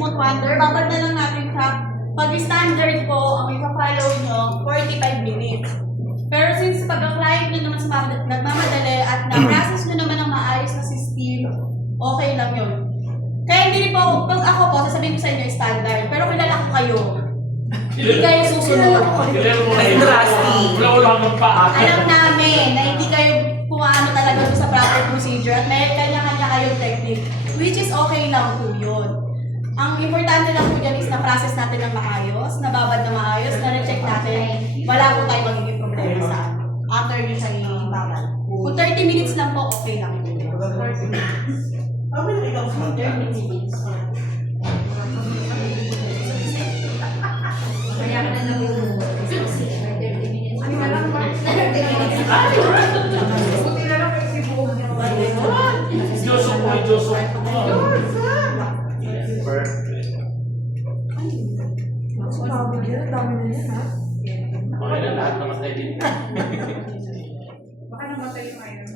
smooth wonder, babad na lang natin sa pag-standard po, ang ipa-follow nyo, 45 minutes. Pero since pag ang client nyo naman nagmamadali at na-process nyo naman ang maayos na system, okay lang yun. Kaya hindi po, pag ako po, sasabihin ko sa inyo standard, pero kilala ko kayo. Hindi kayo susunod. Alam namin na hindi kayo pumaano talaga sa proper procedure at may kanya-kanya kayong technique, which is okay lang po yun. Ang importante lang po dyan is na-process natin ng maayos, nababad na maayos, na-recheck natin, wala po tayo magiging problema sa after nyo siya i-babad. Kung 30 minutes lang po, okay lang yun. 30 minutes. 30 minutes. Kaya ka na lang yung 30 minutes. Ano lang ba? 30 minutes. Buti na lang kasi buong Joseph po, Joseph. Perfect. Dami na yan, ha? Okay na lahat namatay din. Baka namatay yung iron.